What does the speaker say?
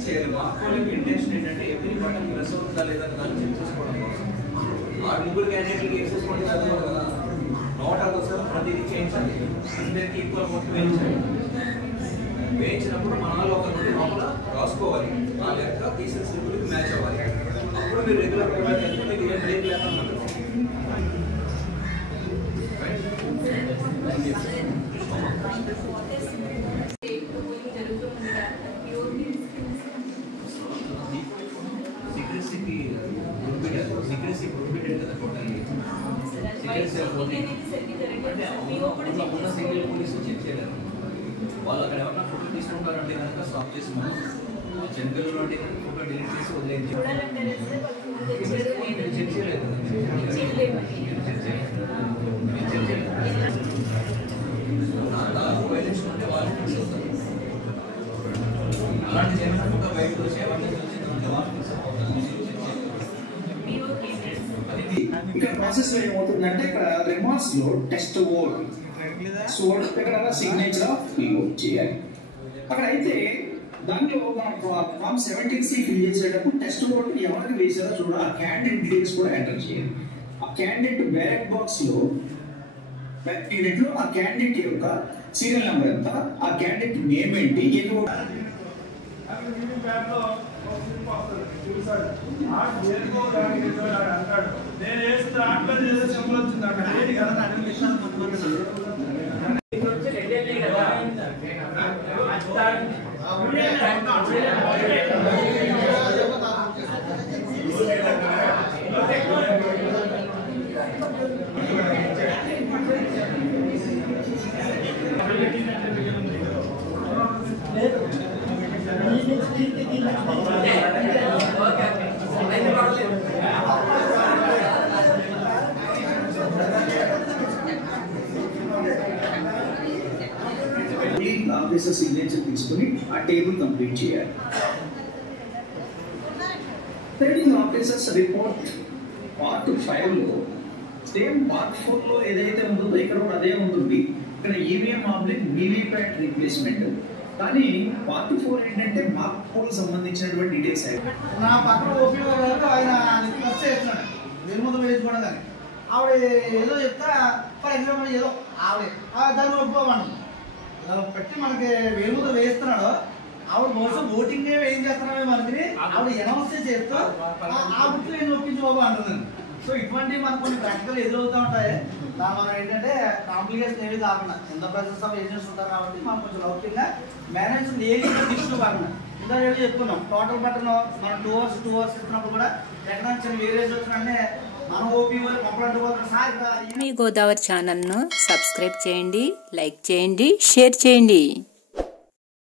Things చేయాలి. Mock polling intention ఏంటంటే every button press అవుతుందా లేదా దాన్ని చెక్ చేసుకోవడం కోసం. ఆ ముగ్గురు క్యాండిడేట్లకి వేసేసుకోండి చదవాలి కదా, నోట్ అవసరం ప్రతిదీ చేయించాలి, అందరికీ ఈక్వల్ మొత్తం వేయించాలి. వేయించినప్పుడు మనలో ఒక నుండి లోపల రాసుకోవాలి, ఆ లెక్క తీసిన స్లిప్కి మ్యాచ్ అవ్వాలి. అప్పుడు మీరు రెగ్యులర్ ప్రొవైడ్ చేస్తే మీకు ఏం బ్రేక్ లేకుండా సింగిల్ పోలీసు చెక్ చేయలేరు. వాళ్ళు అక్కడ ఎవరైనా ఫోటో తీసుకుంటారంటే కనుక స్టాప్ చేసి మనం జనరల్లో అంటే కనుక ఫోటో డిలీట్ చేసి వదిలేసి చెక్ చేయలేదు. వైలెన్స్ ఉంటే వాళ్ళు ఫిక్స్ అవుతారు. అలాంటి చేయకుండా ఫోటో బయటకు వచ్చి అవన్నీ ఇక్కడ ప్రాసెస్ ఏమవుతుందంటే ఇక్కడ రిమార్క్స్ లో టెస్ట్ ఓట్ సో ఇక్కడ సిగ్నేచర్ ఆఫ్ పిఓ చేయాలి. అక్కడ అయితే దాంట్లో ఫామ్ 17C ఫిల్ చేసేటప్పుడు టెస్ట్ ఓట్ ఎవరికి వేసారో చూడ ఆ క్యాండిడేట్ డీటెయిల్స్ కూడా ఎంటర్ చేయాలి. ఆ క్యాండిడేట్ బ్యాలెట్ బాక్స్ లో యూనిట్ లో ఆ క్యాండిడేట్ యొక్క సీరియల్ నెంబర్ ఎంత, ఆ క్యాండిడేట్ నేమ్ ఏంటి, ఎందుకు నేను వేస్తే ఆటలో చేసే సింబల్ వచ్చింది అక్కడ ఆఫీసర్ సిగ్నేచర్ తీసుకుని ఆ టేబుల్ కంప్లీట్ చేయాలి. ట్రేడింగ్ ఆఫీసర్స్ రిపోర్ట్ పార్ట్ 5 లో సేమ్ పార్ట్ 4 లో ఏదైతే ఉంటుందో ఇక్కడ కూడా అదే ఉంటుంది. ఇక్కడ ఈవీఎం ఆబ్లిక్ వీవీప్యాట్ రీప్లేస్మెంట్, కానీ పార్ట్ 4 ఏంటంటే మాక్ పోల్ సంబంధించినటువంటి డీటెయిల్స్. నా పక్కన ఓపీ గారు ఆయన ఫస్ట్ చేస్తున్నాడు వెలుముద్ర వేసుకోవడం, కానీ ఆవిడ ఏదో చెప్తా ఫర్ ఎగ్జాంపుల్ ఏదో ఆవిడ దాన్ని ఒప్పుకోమన్నాం పెట్టి మనకి వేలుముద్ర వేస్తున్నాడు. ఆవిడ బహుశా ఓటింగ్ ఏం చేస్తున్నామే మనకి ఆవిడ అనౌన్స్ చేస్తూ ఆ బుక్ నేను ఒప్పించి బాబు అంటుందండి. సో ఇటువంటివి మనకు కొన్ని ప్రాక్టికల్ ఎదురవుతూ ఉంటాయి. మనం ఏంటంటే కాంప్లికేషన్ ఏవి కాకుండా ఎంత ప్రెసెన్స్ ఆఫ్ ఏజెంట్స్ ఉంటారు కాబట్టి మనం కొంచెం లౌకికంగా మేనేజ్ ఏదైనా ఇష్యూ కాకుండా ఇంత ఏదో చెప్పుకున్నాం. టోటల్ బట్టన్ మనం 2 hours ఇస్తున్నప్పుడు కూడా ఎక్కడ చిన్న వేరియస్ వచ్చినంటే మనం ఓపీ మీ గోదావరి ఛానల్ను సబ్స్క్రైబ్ చేయండి, లైక్ చేయండి, షేర్ చేయండి.